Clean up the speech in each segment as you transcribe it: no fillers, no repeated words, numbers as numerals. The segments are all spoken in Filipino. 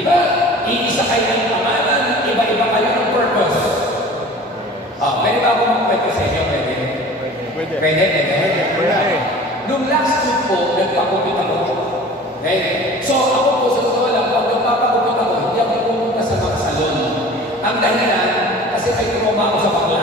Di ba? Iisa kayo ng pangalan, iba-iba kayo ng purpose. Pwede ba ako magkwento sa inyo? Pwede. Pwede. Nung last week po, nagpapagupit ako. Okay? So, ako po, sa totoo lang, pag nagpapagupit ako, hindi ako pumunta sa mga salon. Ang dahilan, kasi may trauma ako sa bakla.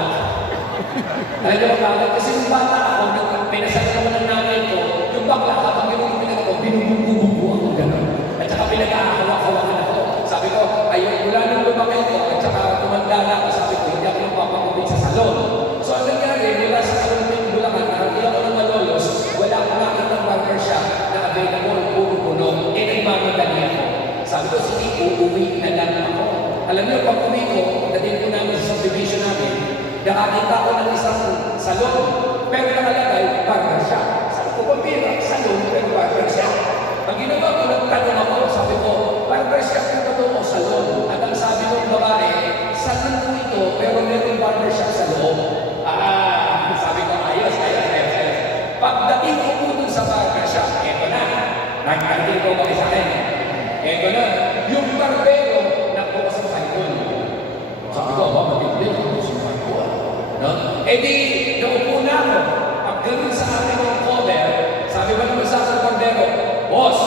Alam niyo ba? Kasi yung bata ako, pinasal naman ng nanay ko, yung bakla, kapag yung pinag ako, binububububu ako gano'n. At saka pinag-ahawak-hawakan ako. Sabi ko, ayun, mula nung lumaki ko, at saka tumanda na ako, sabi ko, hindi ako nagpapagupit sa salon. So, ang nangyari, mula sa salon ng Bulacan, nakakita ko ng Malolos, wala akong nakita ng barbershop na available, puro puno. Nagmamadali ako. Sabi ko, sige, uuwi na lang ako. Alam niyo, pag uwi ko, pagdating ko namin sa subdivision namin, nakakita ko ng isang salon, pero nakalagay, barbershop. Sabi ko, pambira, salon, pero barbershop. Pag ginawa ko, nagtanong ako, sabi ko, barbershop yung totoo, salon. At ang sabi ng babae, salon ko ito, pero meron barbershop sa loob. Sabi ko, ayos. Pagdating ko po dun sa barbershop, eto na. Nag-artil ko kami sa akin. Eto na. Yung barbero, nagbukas sa saikon. Sabi ko, matindi ako sa saikon. No? E di, naupo na ako. Pag ganun sa akin yung cover, sabi ba naman sa akin barbero, boss,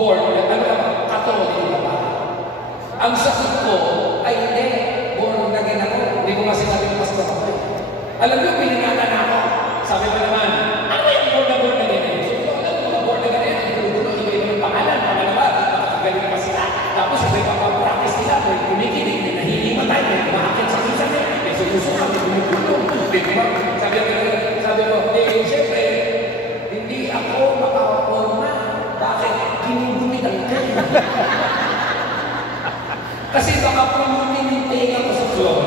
board, ano ka ba? Katolik ka ba? Ang sagot ko, ay hindi. Board na gina ko. Hindi ko kasi natin pastor ako. Alam niyo, piningatan ako. Sabi ba naman, ano yung board na gina? So, alam mo mga board na gina, iba-iba ng pangalan, pangalawa, makakagaling pa sila. Tapos, sabay pa practice nila, may kumikinig, may nahihimatay, may kumakit sa isa niya, may sususuka, may kumipulong. Sabi mo, siyempre, hindi ako makaporma. Bakit? Ginugumitan ka. Kasi baka pulutin yung tenga ko sa floor.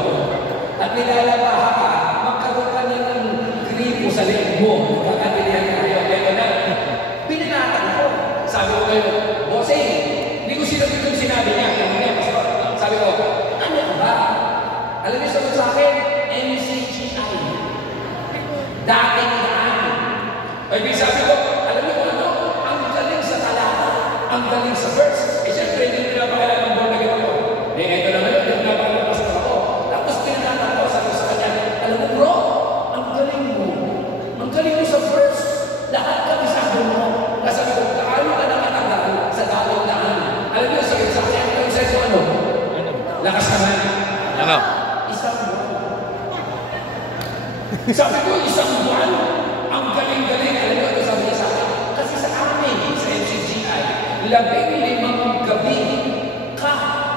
At nilalabaha ka, magkaroon ka ng gripo sa leg mo. Kakatilihan ka kayo. Kaya na, binanatan ako. Sabi ko kayo, bossing, hindi ko sinabi yung sinabi niya. Sabi ko, ano ba? Alam niyo sa akin, MCGI. Dating daan. Ay, sabi ko, alam niyo kung ano? Ang galing sa talata. Ang galing sa verse. Siyempre, hindi pinapakala ng born again ako. Eto na ngayon, yung napakalapas na ako. Tapos pinanatan ko, sabi sa kanya, alam mo bro, ang galing mo. Ang galing mo sa verse. Lahat kami sabi mo. Sabi ko, kaano ka nakatagal sa dalawang daan? Alam niyo, sa kanya, yung senso ano? Lakas naman. Ano? Isang buwan. Sabi ko, isang buwan. Ang galing-galing. Alam niyo, ito sabi niya sa akin. Kasi sa amin, sa MCGI, 15 gabi ka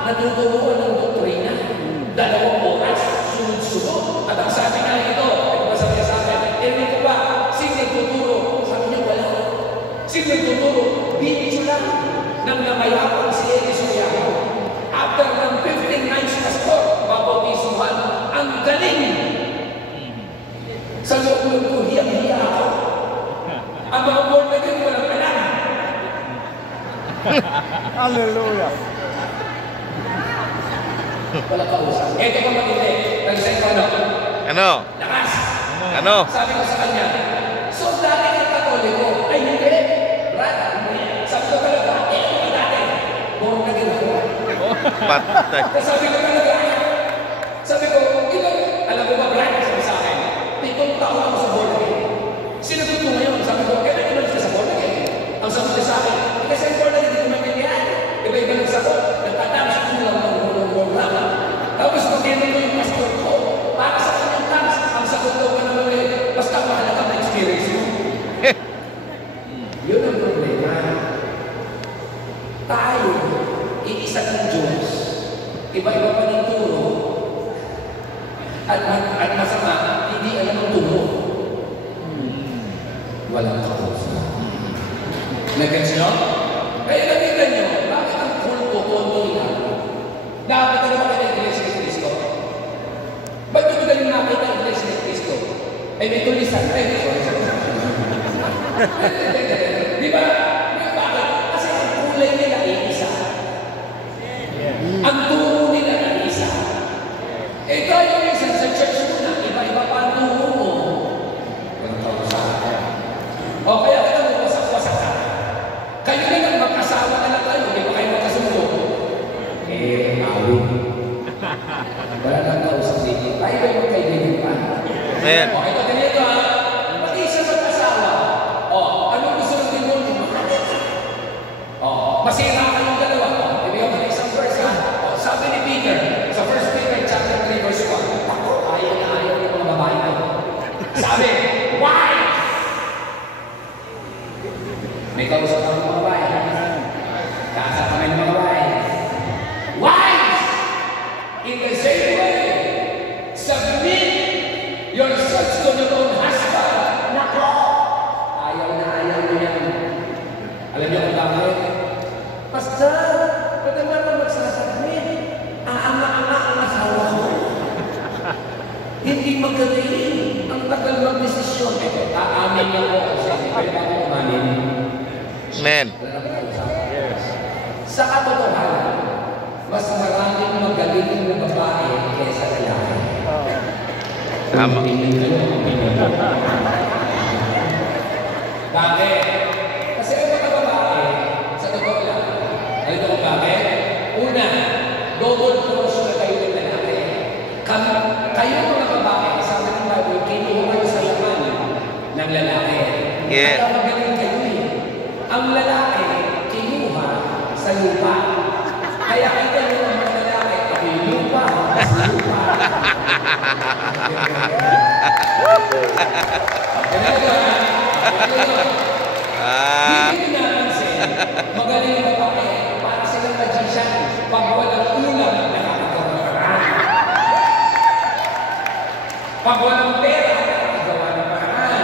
natuturuan ng doktrina. 2 oras, sunod-sunod. At ang sabi nga ito, ito ba sabi niya sa akin, hindi ko ba, sino nagtuturo? Sabi niya, wala. Sino nagtuturo? Video lang nang namayapang si Elis Uriaco. After ng 15 nights na sport, babautisuhan, ang galing. Sa loob ko, hiyang-hiya ako. Ang mga board na din, walang alam. Hallelujah. Wala pa usap. Ito pa matindi. Nag-send ko ano? Ano? Lakas. Ano? Sabi ko sa kanya, so dati ng Katoliko, ay hindi. Brad, sabi ko talaga, ako dati. Board na din ako. Patay. Sabi ko talaga, sabi ko, alam mo ba Brad, sabi sa akin, 7 taon ako sa board again. Sinagot ko ngayon, sabi ko, kailan inulit ka sa board again? Ang sabi ko sa akin, kasi ang board again, hindi ko maintindihan. Iba-iba ng sagot, nagtatang sa kulang ng programa. Tapos kung tinanong ko yung pastor ko, para sa kanyang tax, ang sagot ko naman basta mahalaga na experience mo. Yun ang problema. Tayo, iisa ng Diyos. Iba-iba pa ng turo. At masama, hindi alam ang turo. Walang kausap. Nag-gets nyo? Kaya nakita nyo, bakit ang kulto, konto lang? Dapat ka naman kayo Iglesia ni Cristo. Ba't nyo magaling nakita ang Iglesia ni Cristo? Ay may tulisan. Di ba? Bakit? Kasi ang kulay nila ay isa. Ang turo nila ay isa. Eh tayo minsan sa church mo na, iba-iba pa ang turo mo. Walang kausap. O kaya ka naman wasak-wasak ka. Kayo na lang mag-asawa na lang kayo, di ba kayo magkasundo? Wala nang kausap dito. Tayo ba yung kaibigan pa? Amen. O, ito ganito ha. Pati isa mag-asawa. O, anong gusto ng demonyo? O, masira ka yung dalawa. O, ibigay mo na isang verse ha. O, sabi ni Peter, sa 1 Peter chapter 3 verse 1, ako, ayaw na ayaw yung mga babae na. Sabi, why? May kausap ng mga babae. Kaasap kami ng mga babae. Wise! In the same way, submit yourselves to your own husband. Nako! Ayaw na ayaw niyo yan. Alam niyo kung bakit? Pastor, ba't naman na magsasubmit? Aanga-anga ang asawa ko. Hindi magaling. Ang tagal mag-desisyon. Ito, aamin niyo ko. Pwede ba ako umamin? Amen. Sa katotohanan, mas maraming magaling na babae kaysa lalaki. Tama. Bakit? Kasi ang mga babae, sa totoo lang, alam mo bakit? Una, double cross na kayo ng lalaki. Kayo mga babae, sabi ng Bible, kinuha kayo sa laman ng lalaki. Yeah. Kaya magaling kayo eh. Ang lalaki, kinuha sa lupa. Kaya kita nyo ang mga lalaki, ako yung lupa, sa lupa. Hindi nyo napansin, magaling ang babae, para silang magician, pag walang ulam, nakakagawa ng paraan. Pag walang pera, nakakagawa ng paraan.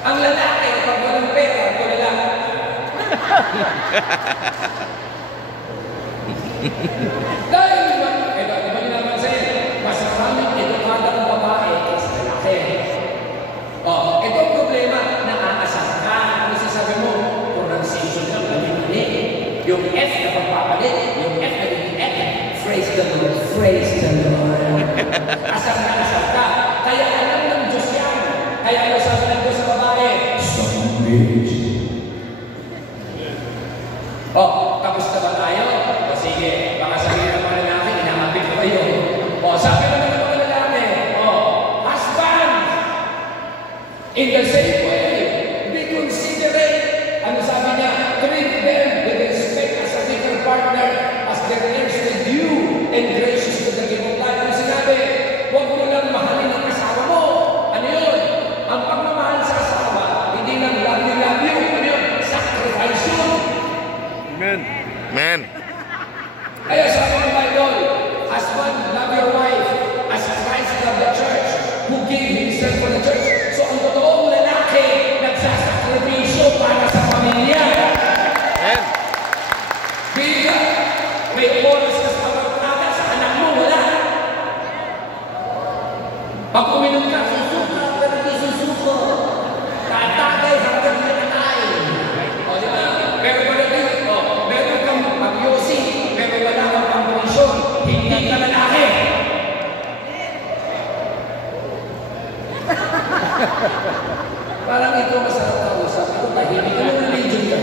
Ang lalaki, pag walang pera, tulala. Dahil naman, ito, di ba nyo napansin, mas maraming edukada ng babae kaysa lalaki. O, ito ang problema, nakakasal ka. Ano sasabi mo? Pronunciation lang, mali-mali. Yung F na pagpapalit, yung F na yung F. Praise the Lord, praise the Lord. Asal na asal ka. Kaya alam ng Diyos yan. Kaya ano sabi ng Diyos sa babae? Submit. O, tapos na ba tayo? O sige, baka sabihin ng mga lalaki, inakapit ko kayo. O, sabi naman ng mga lalaki, o, husband! In the same way, be considerate. Ano sabi niya? Treat them with respect as a bigger partner, as their names with you, and gracious to the gift of life. Ano sinabi? Huwag mo lang mahalin ang asawa mo. Ano yun? Ang pagmamahal sa asawa, hindi lang love you. Ano yun? Sacrifice yun. Amen. Amen. Kaya sabi ng Bible, husband, love your wife as Christ loved the church, who gave himself for the church. So ang totoong lalaki, nagsasakripisyo para sa pamilya. Amen. Biga, may oras ka sa pagkakada sa anak mo, wala. Pag uminom ka, susuka, pero di susuko. Tatagay hanggang nanatay. O, di ba? Pero wala din, meron kang magyosi, pero wala kang pang-provision. Hindi ka lalaki. Parang ito masarap na usap. Ito tahimik. Ano na religion ka?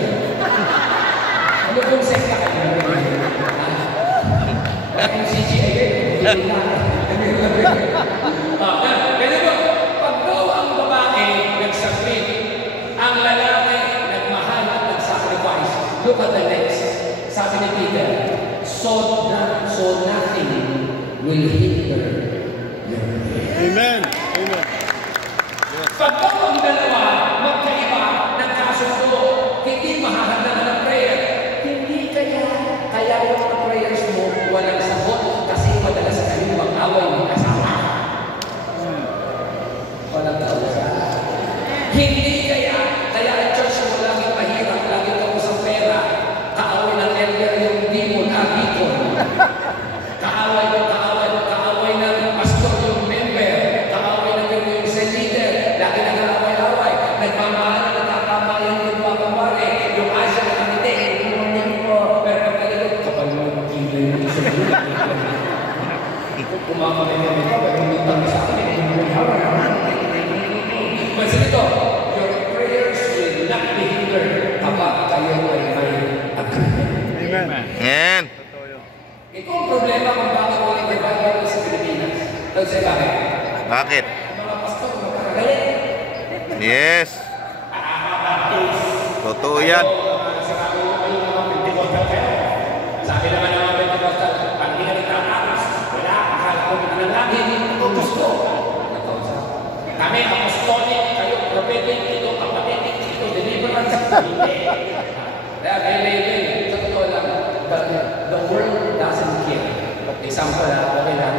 Ano kung sekta ka? Parang CGI ka. Hindi na. Ganun mo, pag daw ang babae nagsubmit, ang lalaki nagmahal at nag-sacrifice. Look at the next. Sabi ni Peter, so nothing will hinder your faith. Amen. Amen. Pag daw ang dalawa magkaiba ng kasundo, hindi mahahanda ng prayer. Hindi kaya yung mga prayers mo walang sagot kasi madalas kayo mag-away ng asawa. Walang kausap. Hindi kaya ang church mo laging mahirap, laging kausap pera, kaaway ng elder yung demon, bikon. Kaaway ng pastor yung member, kaaway ng yung cell leader, lagi nag-aaway-away, nagmamahalan, nagkakamayan yung mga pamari, yung asya na kamite, yung mo, pero pag talagang kapal mo yung kilay mo sa buhay. Kumakamay kami ka, pero hindi kami sa akin, Pansin ito, your prayers will not be hindered kapag kayo ay may agreement. Amen. Amen. Ito ang problema kung bakit Kasi bakit? Bakit? Mga pastor, magkakagalit. Yes. Totoo yan. Sabi naman ng mga Pentecostal, pag hindi ka nagtatakas, wala, akala ko ginanangin, utos ko. Kami, apostolic, kayo, prophetic, ito, apathetic, ito, deliverance, hindi. Kaya, very, sa totoo lang, but the world doesn't care. Example na, okay lang.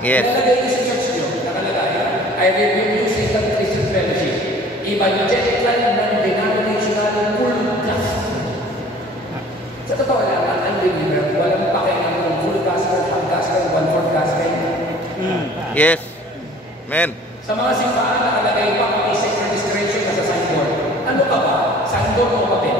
Yes. Nakalagay ko sa church nyo, nakalagay, I rebuke you, Satan Christian Fellowship, evangelical, non-denominational, full gospel. Sa totoo lang, ang unbeliever, walang pakialam ng full gospel, half gospel, one-fourth gospel. Yes. Amen. Sa mga simbahan, nakalagay pa kung isang registration na sa signboard. Ano ka ba? Signboard o papel?